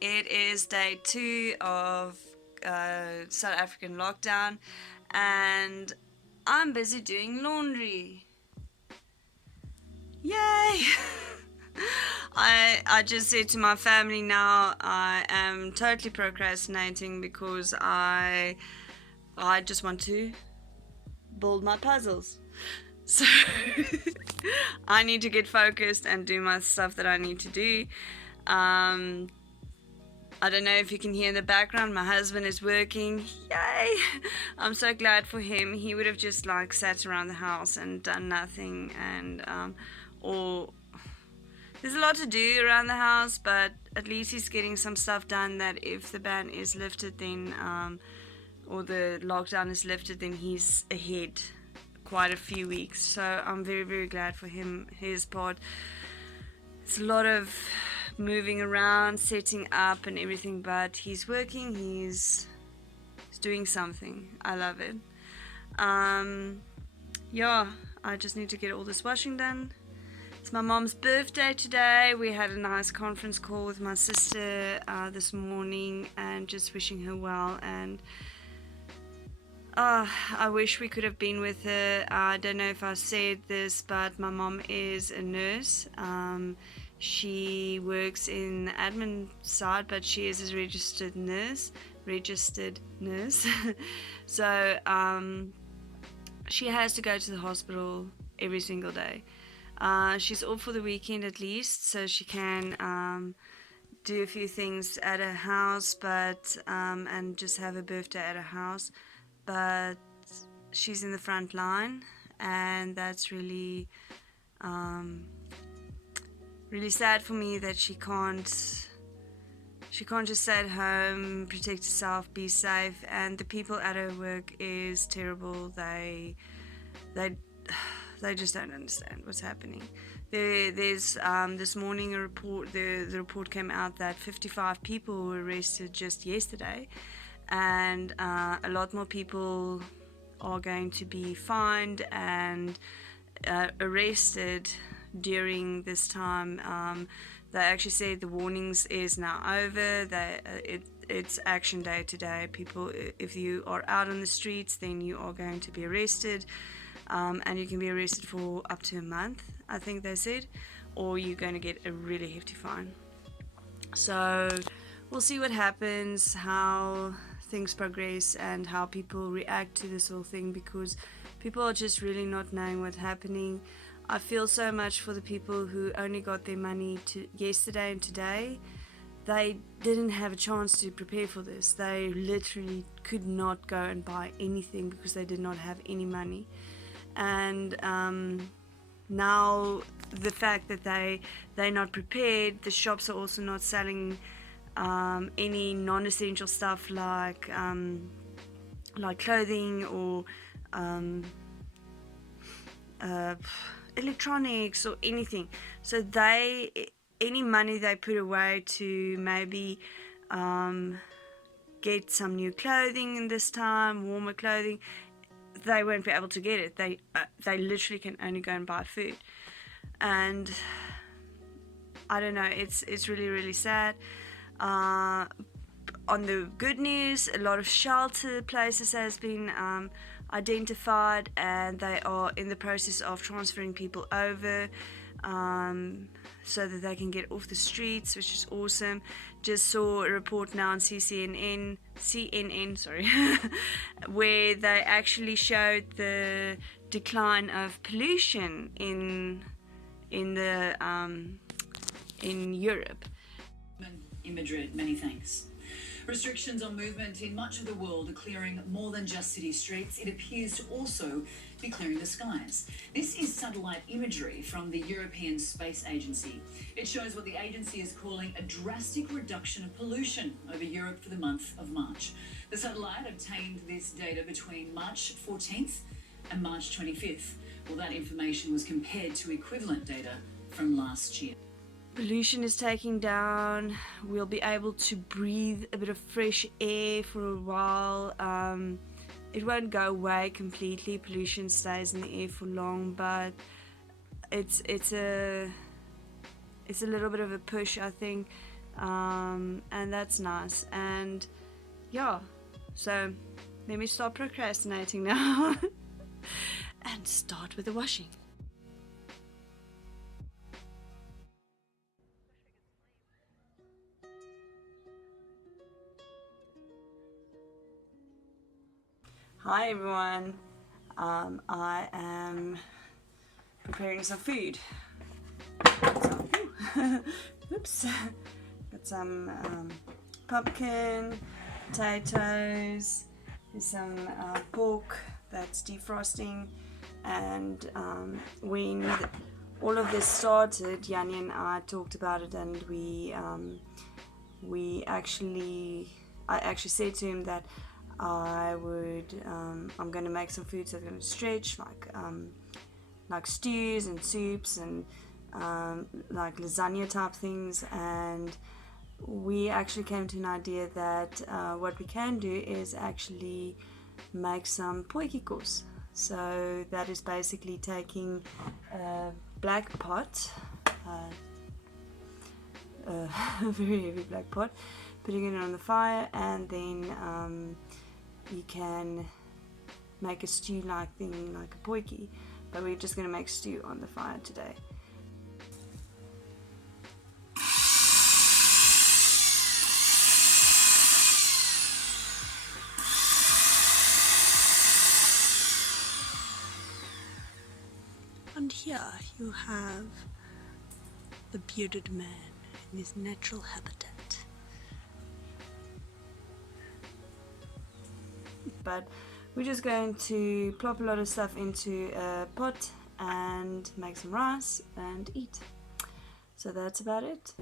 It is day 2 of South African lockdown, and I'm busy doing laundry. Yay! I just said to my family now I am totally procrastinating because I just want to build my puzzles. So I need to get focused and do my stuff that I need to do. I don't know if you can hear in the background, my husband is working. Yay! I'm so glad for him. He would have just like sat around the house and done nothing, and or there's a lot to do around the house, but at least he's getting some stuff done that if the ban is lifted, then or the lockdown is lifted, then he's ahead quite a few weeks. So I'm very, very glad for him, his part. It's a lot of moving around, setting up and everything, but he's working, he's doing something. I love it. Yeah, I just need to get all this washing done. It's my mom's birthday today. We had a nice conference call with my sister this morning and just wishing her well, and I wish we could have been with her. I don't know if I said this, but my mom is a nurse. She works in the admin side, but she is a registered nurse. So she has to go to the hospital every single day. She's off for the weekend at least, so she can do a few things at her house, but and just have a birthday at her house. But she's in the front line, and that's really really sad for me that she can't just stay at home, protect herself, be safe. And the people at her work is terrible. They just don't understand what's happening. There's this morning a report. The report came out that 55 people were arrested just yesterday, and a lot more people are going to be fined and arrested during this time. They actually said the warnings is now over. It's action day today. People, if you are out on the streets, then you are going to be arrested, and you can be arrested for up to a month, I think they said, or you're going to get a really hefty fine. So we'll see what happens, how things progress, and how people react to this whole thing, because people are just really not knowing what's happening. I feel so much for the people who only got their money yesterday and today. They didn't have a chance to prepare for this. They literally could not go and buy anything because they did not have any money. And now the fact that they're not prepared, the shops are also not selling any non-essential stuff like clothing or electronics or anything. So any money they put away to maybe get some new clothing in this time, warmer clothing, they won't be able to get it. They literally can only go and buy food. And I don't know, it's really, really sad. On the good news, a lot of shelter places has been identified, and they are in the process of transferring people over so that they can get off the streets, which is awesome. Just saw a report now on CNN, sorry, where they actually showed the decline of pollution in Europe. In Madrid, many thanks. Restrictions on movement in much of the world are clearing more than just city streets. It appears to also be clearing the skies. This is satellite imagery from the European Space Agency. It shows what the agency is calling a drastic reduction of pollution over Europe for the month of March. The satellite obtained this data between March 14th and March 25th. Well, that information was compared to equivalent data from last year. Pollution is taking down. We'll be able to breathe a bit of fresh air for a while. It won't go away completely. Pollution stays in the air for long, but it's a little bit of a push, I think. and that's nice. And yeah, so let me stop procrastinating now and start with the washing. Hi everyone, I am preparing some food. Oops. Got some pumpkin, potatoes, there's some pork that's defrosting, and when all of this started, Yanni and I talked about it, and I actually said to him that I'm going to make some foods that are going to stretch, like stews and soups and like lasagna type things. And we actually came to an idea that what we can do is actually make some potjiekos. So that is basically taking a black pot, a very heavy black pot, putting it on the fire, and then you can make a stew like thing, like a potjie, but we're just going to make stew on the fire today. And here you have the bearded man in his natural habitat. But we're just going to plop a lot of stuff into a pot and make some rice and eat. So that's about it.